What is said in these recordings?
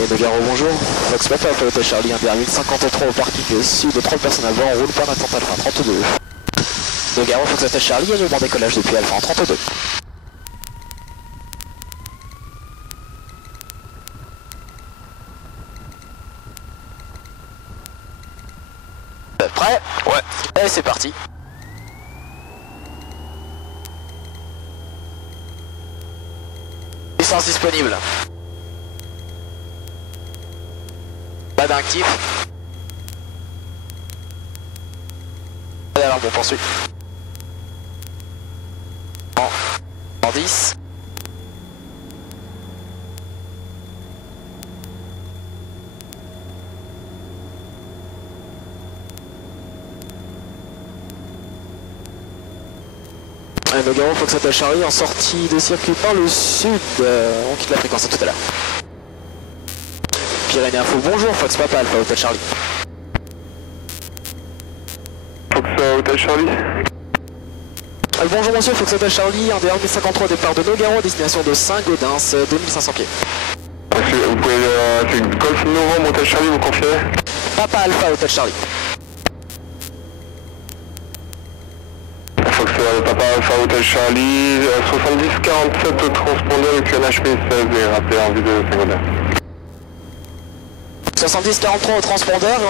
Et Nogaro, bonjour. Fox Papa, Alpha Hotel Charlie, 1,1053 au parking sud, 30 personnes avant, roule point d'attente Alpha 32. Nogaro, Fox Hotel Charlie, élément décollage depuis Alpha en 32. Prêt? Ouais. Et c'est parti. Licence disponible. Pas d'actif. Alors bon, poursuit. En 10. Nogaro, Fox Hotel Charlie en sortie de circuit par le sud. On quitte la fréquence à tout à l'heure. Pyrénées Info, bonjour, Fox Papa, Alpha Hotel Charlie. Fox Hotel Charlie. Bonjour monsieur, Fox Hotel Charlie, 1D1 départ de Nogaro, destination de Saint-Gaudens, 2500 pieds. Vous pouvez, c'est Golf Novembre Hotel Charlie, vous confirmez? Papa Alpha Hotel Charlie. Fox Papa Alpha Hotel Charlie, 70-47 transpondeur et QNH 1016 et rappelé en vue de Saint-Gaudens. 70-43 au transpondeur,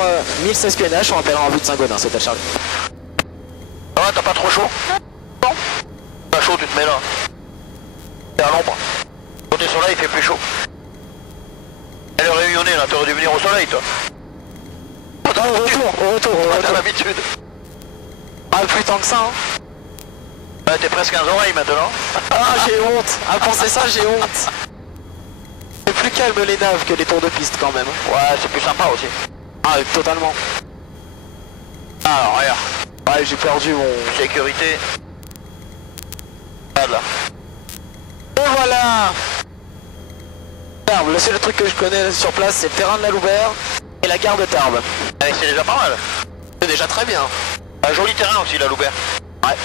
1016 QNH, on rappellera en vue de Saint-Gaudens, Hotel Charlie. Ah ouais, t'as pas trop chaud? Non. Pas chaud, tu te mets là. T'es à l'ombre. Côté soleil, il fait plus chaud. Elle est réunionnée là, t'aurais dû venir au soleil toi. Au retour. T'as l'habitude. Ah, plus tant que ça, hein. Ouais, t'es presque un oreille maintenant. Ah, j'ai honte. À penser ça, j'ai honte. C'est plus calme les naves que les tours de piste quand même. Ouais, c'est plus sympa aussi. Ah, totalement. Alors, regarde. Ouais, j'ai perdu mon... Sécurité. Regarde là. Et voilà. Tarbes, le seul truc que je connais sur place, c'est le terrain de la Loubert et la gare de Tarbes. Allez, c'est déjà pas mal. C'est déjà très bien. Un joli terrain aussi, la Loubert. Ouais.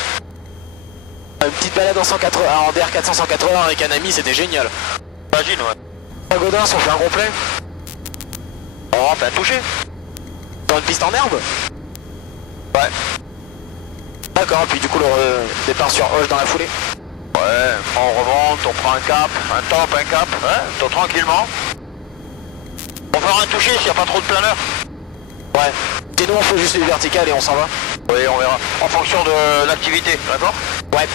Une petite balade en 180, en DR 400 180 avec un ami, c'était génial. Imagine, ouais. Saint-Gaudens, on fait un complet. Oh, t'as touché. Dans une piste en herbe. Ouais. D'accord, puis du coup le départ sur Hoche dans la foulée. Ouais, on remonte, on prend un cap, un top, un cap, hein, tout tranquillement. On fera un toucher s'il n'y a pas trop de planeur. Ouais. Sinon on fait juste les verticales et on s'en va. Oui, on verra. En fonction de l'activité, d'accord? Ouais.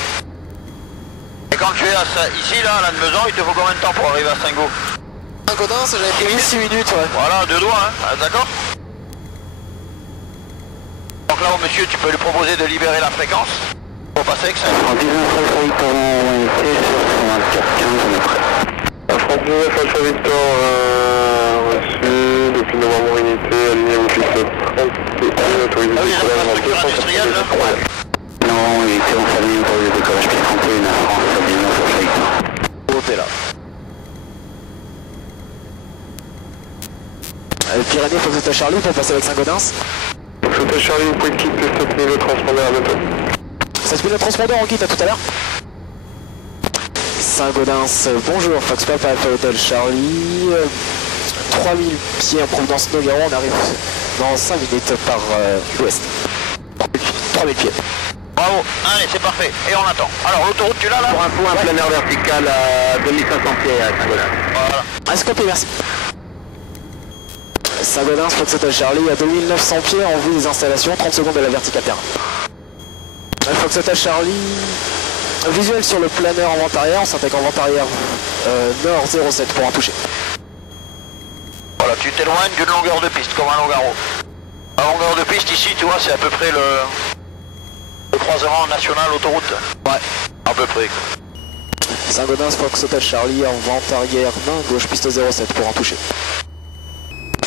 Et quand tu es ici, là, à Lannemezan, il te faut combien de temps pour arriver à Saint-Gaud? Saint-Gaudens, j'avais pris 6 minutes, ouais. Voilà, 2 doigts, hein, ah, d'accord? Donc là, au monsieur, tu peux lui proposer de libérer la fréquence pour passer avec ça. En 19 Alpha Victor, on est sur 24-15, on est prêt. France 19 Alpha Victor, reçu, depuis novembre unité, aligné au piste 31, autorisé Ah oui, décollage la en structure industrielle, là? Non, unité, on s'aligne pour le décollage piste 31 à France, 19 Alpha Victor. Oh, t'es là. Pyrénées, Fox Hotel Charlie pour passer avec Saint-Gaudens. Fox Hotel Charlie, vous pouvez quitter 7 niveau transpondeur à bientôt. 7 minutes transpondeur, on quitte, à tout à l'heure. Saint-Gaudens, bonjour, Fox Papa Alpha Hotel Charlie. 3000 pieds en provenance Nogaro, on arrive dans 5 minutes par l'ouest. 3000 pieds. Bravo, allez, c'est parfait. Et on attend. Alors, l'autoroute, tu l'as là? Pour info, un planeur vertical à 2500 pieds à Saint-Gaudens. Voilà. Escopé, merci. Saint-Gaudens, Fox Hotel Charlie à 2900 pieds en vue des installations, 30 secondes de la verticale terrain. Fox Hotel Charlie, visuel sur le planeur en vente arrière, on s'intègre en vente arrière nord 07 pour un toucher. Voilà, tu t'éloignes d'une longueur de piste, comme un Nogaro. La longueur de piste ici, tu vois, c'est à peu près le croisement national autoroute. Ouais. À peu près. Saint-Gaudens, Fox Hotel Charlie en vente arrière main gauche piste 07 pour un toucher.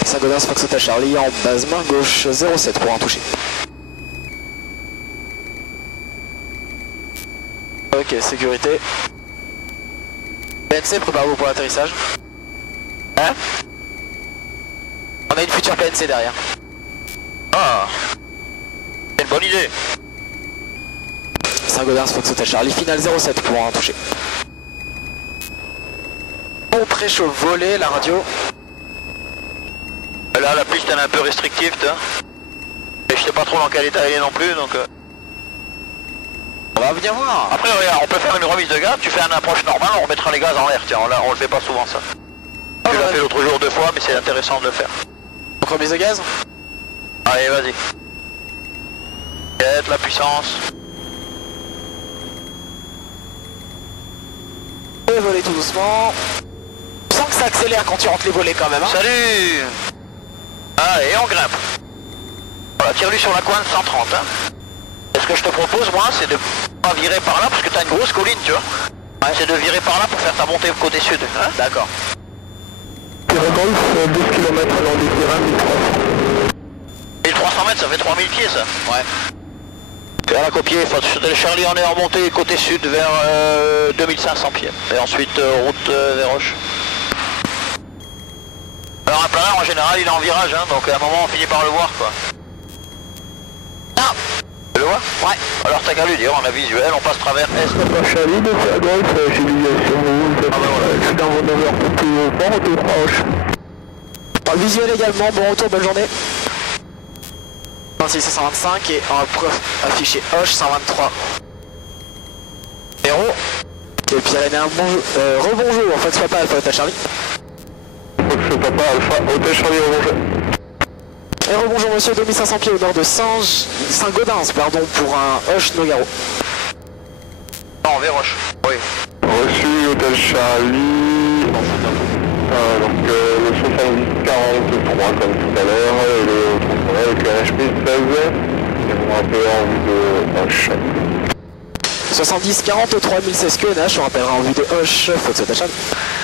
Saint-Gaudens, Fox Hotel Charlie en base main gauche 07 pour un toucher. Ok, sécurité. PNC, préparez-vous pour l'atterrissage. Hein? On a une future PNC derrière. Ah, c'est une bonne idée. Saint-Gaudens, Fox Hotel Charlie, finale 07 pour un toucher. On préchauffe volé, la radio. Là, la piste elle est un peu restrictive, tu vois. Et je sais pas trop dans quel état elle est non plus, donc... On va venir voir. Après, regarde, on peut faire une remise de gaz, tu fais une approche normale, on remettra les gaz en l'air, tiens, on le fait pas souvent ça. Je l'ai fait l'autre jour 2 fois, mais c'est intéressant de le faire. Donc remise de gaz. Allez, vas-y. La puissance. Et voler tout doucement. Je sens que ça accélère quand tu rentres les volets quand même. Hein. Salut. Allez, on grimpe. Voilà, tire-lui sur la cointe 130. Hein. Et ce que je te propose, moi, c'est de pas virer par là, parce que t'as une grosse colline, tu vois. Ouais, c'est de virer par là pour faire ta montée côté sud. Hein. D'accord. Golf, 12 km long du terrain, 1300 mètres, ça fait 3000 pieds, ça. Ouais. Et à la copier, Charlie en est remonté côté sud vers 2500 pieds. Et ensuite route vers Roche. Alors un planeur en général il est en virage, hein, donc à un moment on finit par le voir quoi. Ah, tu le vois? Ouais. Alors t'as qu'à lui dire, on a visuel, on passe travers Est. Charlie, de à Golf, j'ai vu sur vous, je suis dans vos 9 heures pour plus longtemps, retour proche. Par le visuel également, bon retour, bonne journée. 26 à 125 et en preuve affiché Hoche 123. Héros. Et Pyrénées, rebonjour, en fait soit pas Alpha Hotel Charlie. C'est papa Alpha Hotel Charlie, rebonjour. Et rebonjour monsieur, 2500 pieds au nord de Saint-Gaudens, pardon, pour un Hoche Nogaro. Non, vers Roche. Oui. Reçu Hotel Charlie. Donc le 70-43 comme tout à l'heure, et le transpondeur avec le HP 16, et on a un peu en vue de Hoche. 70-40 3016 QNH, on rappellera en vue de Hoche, Fox Hotel Charlie.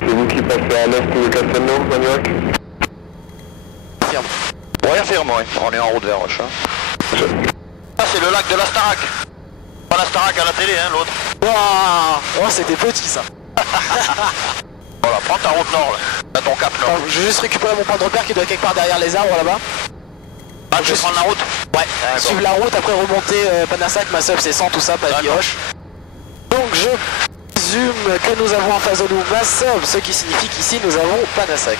C'est vous qui passez à l'est de Castelnau, Maniac? Ferme. Ouais, ferme, ouais. On est en route vers Roche. Hein. Ah, c'est le lac de l'Astarac. Pas l'Astarac à la télé, hein, l'autre. Waouh, oh, c'était petit ça. Voilà, prends ta route nord, là. T'as ton cap nord. Attends, je vais juste récupérer mon point de repère qui doit être quelque part derrière les arbres là-bas. Ah, je vais prendre la route? Ouais, suivre la route, après remonter Panassac, Massov, c'est 100, tout ça, pas Hoche. Donc je présume que nous avons en face de nous Massov, ce qui signifie qu'ici nous avons Panassac.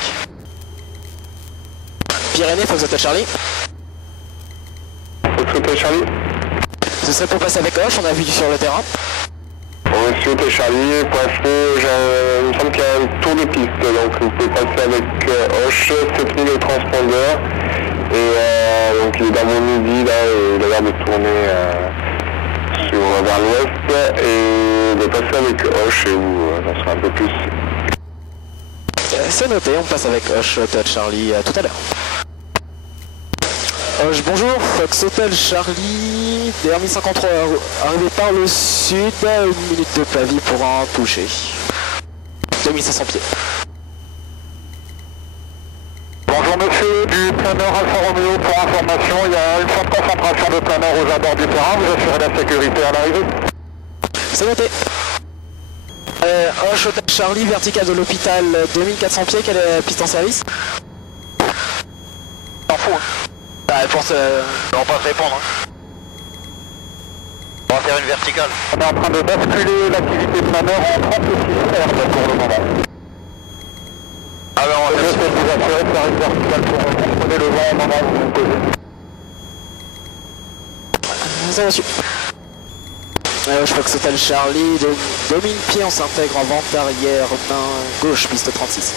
Pyrénées, Fox Hotel Charlie. Fox Hotel Charlie. Ce serait pour passer avec Hoche, on a vu sur le terrain. Reçu Hotel Charlie, pour info, il me semble qu'il y a un tour de piste, donc vous pouvez passer avec Hoche, 7000 le transpondeur. Et donc il est dans mon midi là, et il a l'air de tourner vers l'ouest et de passer avec Hoche et où j'en serai un peu plus. C'est noté, on passe avec Hoche Hotel Charlie tout à l'heure. Hoche, bonjour, Fox Hotel Charlie, DR 1053 arrivé par le sud, 1 minute de pavie pour un toucher. 2500 pieds. Bonjour monsieur, du planeur Alfa Romeo pour information, il y a une forte concentration de planeurs aux abords du terrain, vous assurez la sécurité à l'arrivée. C'est noté. Hoche Hotel Charlie, vertical de l'hôpital, 2400 pieds, quelle est la piste en service? T'en fous, hein. Bah, pour ce... On va pas te répondre, hein. On va faire une verticale. On est en train de basculer l'activité planeur en 36 Hertz pour le moment. Ah ben on va faire ça. Je peux vous assurer que ça arrive vertical pour contrôler le vent au moment où vous posez. C'est reçu. Fox Hotel Charlie, 2000 pieds, on s'intègre en vente arrière, main gauche, piste 36.